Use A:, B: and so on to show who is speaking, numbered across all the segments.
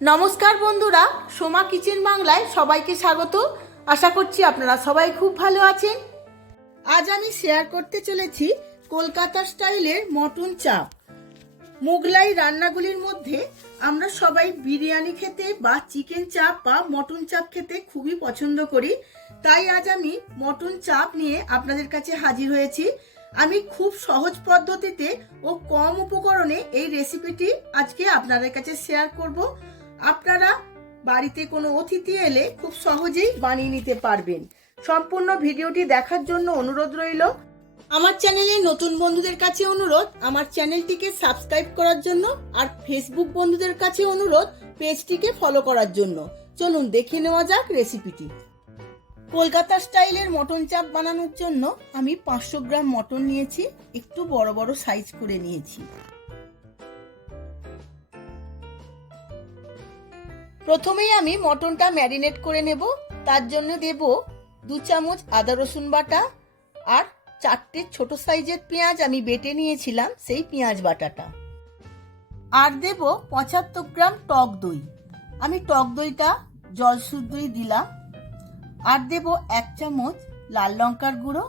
A: নমস্কার বন্ধুরা, সোমা কিচেন বাংলায় সবাইকে স্বাগত। আশা করছি আপনারা সবাই খুব ভালো আছেন। আজ আমি শেয়ার করতে চলেছি কলকাতা স্টাইলের মটন চাপ। মোগলাই রান্নাগুলির মধ্যে আমরা সবাই বিরিয়ানি খেতে বা চিকেন চাপ বা মটন চাপ খেতে খুবই পছন্দ করি। তাই আজ আমি মটন চাপ নিয়ে আপনাদের কাছে হাজির হয়েছি। আমি খুব সহজ পদ্ধতিতে ও কম উপকরণে এই রেসিপিটি আজকে আপনাদের কাছে শেয়ার করব। আপনারা বাড়িতে কোনো অতিথি এলে খুব সহজেই বানিয়ে নিতে পারবেন। সম্পূর্ণ ভিডিওটি দেখার জন্য অনুরোধ রইল। আমার চ্যানেলে নতুন বন্ধুদের কাছে অনুরোধ, আমার চ্যানেলটিকে সাবস্ক্রাইব করার জন্য আর ফেসবুক বন্ধুদের কাছে অনুরোধ, পেজটিকে ফলো করার জন্য। চলুন দেখে নেওয়া যাক রেসিপিটি। কলকাতা স্টাইলের মটন চাপ বানানোর জন্য আমি পাঁচশো গ্রাম মটন নিয়েছি, একটু বড় বড় সাইজ করে নিয়েছি। প্রথমেই আমি মটনটা ম্যারিনেট করে নেব, তার জন্য দেব দু চামচ আদা রসুন বাটা আর চারটে ছোট সাইজের পেঁয়াজ আমি বেটে নিয়েছিলাম সেই পেঁয়াজ বাটাটা। আর দেব পঁচাত্তর গ্রাম টক দই। আমি টক দইটা জল শুদ্ধই দিলাম। আর দেব এক চামচ লাল লঙ্কার গুঁড়ো,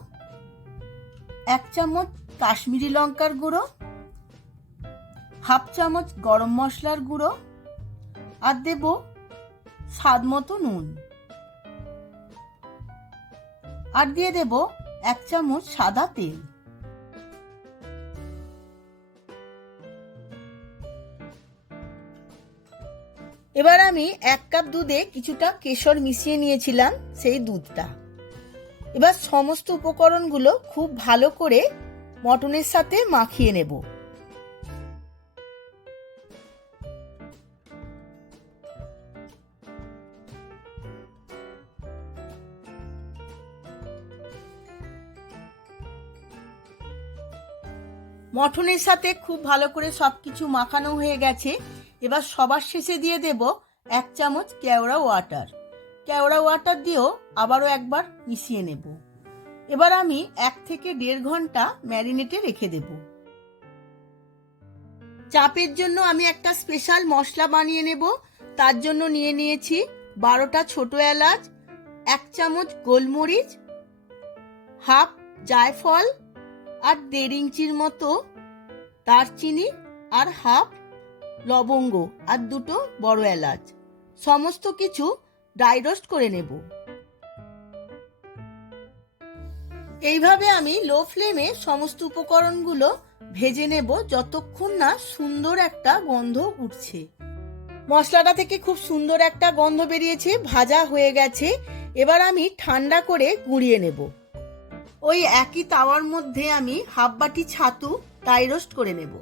A: এক চামচ কাশ্মীরি লঙ্কার গুঁড়ো, হাফ চামচ গরম মশলার গুঁড়ো আর দেব স্বাদ মতো নুন। আর দিয়ে দেব এক চামচ সাদা তেল। এবার আমি এক কাপ দুধে কিছুটা কেশর মিশিয়ে নিয়েছিলাম সেই দুধটা। এবার সমস্ত উপকরণগুলো খুব ভালো করে মটনের সাথে মাখিয়ে নেব। মটনের সাথে খুব ভালো করে সব কিছু মাখানো হয়ে গেছে। এবার সবার শেষে দিয়ে দেব এক চামচ কেওড়া ওয়াটার। কেওড়া ওয়াটার দিয়েও আবারও একবার মিশিয়ে নেব। এবার আমি এক থেকে দেড় ঘণ্টা ম্যারিনেটে রেখে দেব। চাপের জন্য আমি একটা স্পেশাল মশলা বানিয়ে নেব। তার জন্য নিয়ে নিয়েছি বারোটা ছোট এলাচ, এক চামচ গোলমরিচ, হাফ জায়ফল আর দেড় ইঞ্চির মতো দারচিনি আর হাফ লবঙ্গ আর দুটো বড় এলাচ। সমস্ত কিছু ড্রাই রোস্ট করে নেব। এইভাবে আমি লো ফ্লেমে সমস্ত উপকরণগুলো ভেজে নেব যতক্ষণ না সুন্দর একটা গন্ধ উঠছে। মশলাটা থেকে খুব সুন্দর একটা গন্ধ বেরিয়েছে, ভাজা হয়ে গেছে। এবার আমি ঠান্ডা করে গুঁড়িয়ে নেব। ওই একই তাওয়ার মধ্যে আমি হাফ বাটি ছাতু ড্রাই রোস্ট করে নেব।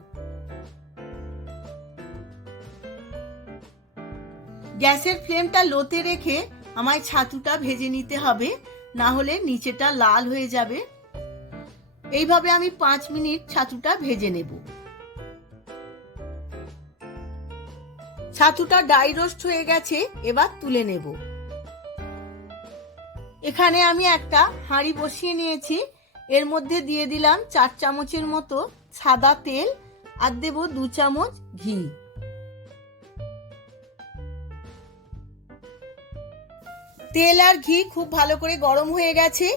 A: গ্যাসের ফ্লেমটা লোতে রেখে আমায় ছাতুটা ভেজে নিতে হবে, না হলে নিচেটা লাল হয়ে যাবে। এইভাবে আমি পাঁচ মিনিট ছাতুটা ভেজে নেব। ছাতুটা ডাই রোস্ট হয়ে গেছে, এবার তুলে নেব। এখানে আমি একটা হাঁড়ি বসিয়ে নিয়েছি। এর মধ্যে দিয়ে দিলাম চার চামচের মতো সাদা তেল আর দেব দু চামচ ঘি। তেল আর ঘি খুব ভালো করে গরম হয়ে গেছে।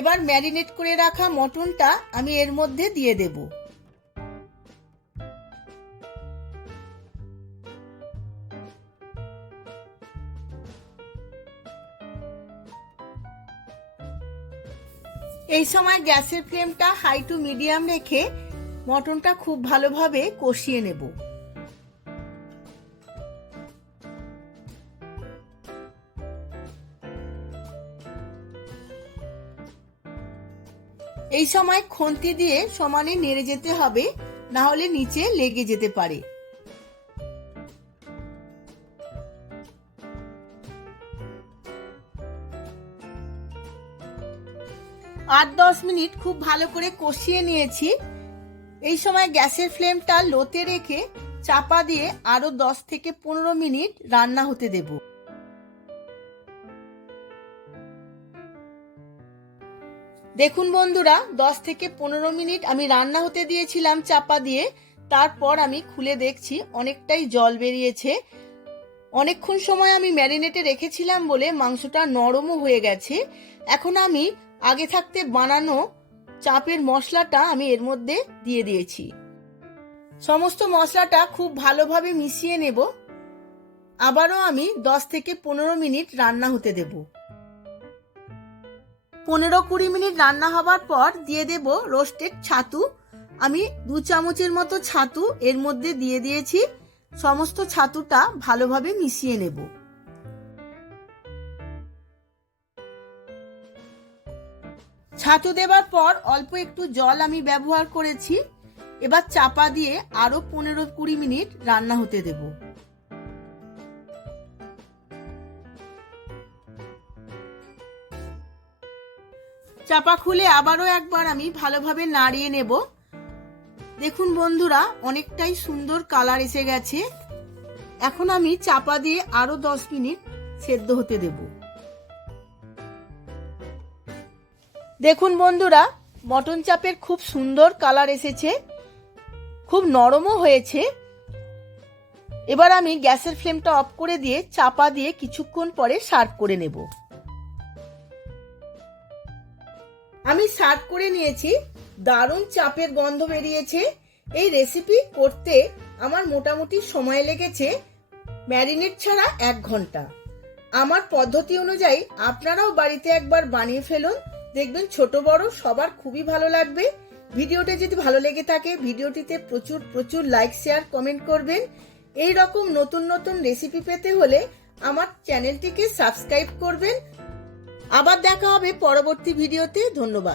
A: এবার ম্যারিনেট করে রাখা মটনটা আমি এর মধ্যে দিয়ে দেব। এই সময় গ্যাসের ফ্লেমটা হাই টু মিডিয়াম রেখে মটনটা খুব ভালোভাবে কষিয়ে নেব। এই সময় খুন্তি দিয়ে সমানে নেড়ে যেতে হবে, না হলে নিচে লেগে যেতে পারে। আট দশ মিনিট খুব ভালো করে কষিয়ে নিয়েছি। এই সময় গ্যাসের ফ্লেমটা লোতে রেখে চাপা দিয়ে আরও দশ থেকে পনেরো মিনিট রান্না হতে দেব। দেখুন বন্ধুরা, দশ থেকে পনেরো মিনিট আমি রান্না হতে দিয়েছিলাম চাপা দিয়ে। তারপর আমি খুলে দেখছি অনেকটাই জল বেরিয়েছে। অনেকক্ষণ সময় আমি ম্যারিনেটে রেখেছিলাম বলে মাংসটা নরমও হয়ে গেছে। এখন আমি আগে থাকতে বানানো চাপের মশলাটা আমি এর মধ্যে দিয়ে দিয়েছি। সমস্ত মশলাটা খুব ভালোভাবে মিশিয়ে নেব। আবারও আমি দশ থেকে পনেরো মিনিট রান্না হতে দেব। পনেরো কুড়ি মিনিট রান্না হবার পর দিয়ে দেব রোস্টেড ছাতু। আমি দু চামচের মতো ছাতু এর মধ্যে দিয়ে দিয়েছি। সমস্ত ছাতুটা ভালোভাবে মিশিয়ে নেব। ছাতু দেবার পর অল্প একটু জল আমি ব্যবহার করেছি। এবার চাপা দিয়ে আরও পনেরো কুড়ি মিনিট রান্না হতে দেব। চাপা খুলে আবারও একবার আমি ভালোভাবে নাড়িয়ে নেব। দেখুন বন্ধুরা, অনেকটাই সুন্দর কালার এসে গেছে। এখন আমি চাপা দিয়ে আরও দশ মিনিট সেদ্ধ হতে দেব। দেখুন বন্ধুরা, মটন চাপের খুব সুন্দর কালার এসেছে, খুব নরমও হয়েছে। এবার আমি গ্যাসের ফ্লেমটা অফ করে দিয়ে চাপা দিয়ে কিছুক্ষণ পরে সার্ভ করে নেব। আমি সার্ভ করে নিয়েছি, দারুণ চাপের গন্ধ বেরিয়েছে। এই রেসিপি করতে আমার মোটামুটি সময় লেগেছে ম্যারিনেট ছাড়া এক ঘণ্টা। আমার পদ্ধতি অনুযায়ী আপনারাও বাড়িতে একবার বানিয়ে ফেলুন দেখবেন ছোট, বড়, সবার খুবই ভালো লাগবে। ভিডিওটা যদি ভালো লেগে থাকে, ভিডিওটিতে প্রচুর প্রচুর লাইক শেয়ার কমেন্ট করবেন। এই রকম নতুন নতুন রেসিপি পেতে হলে আমার চ্যানেলটিকে সাবস্ক্রাইব করবেন। আবার দেখা হবে পরবর্তী ভিডিওতে। ধন্যবাদ।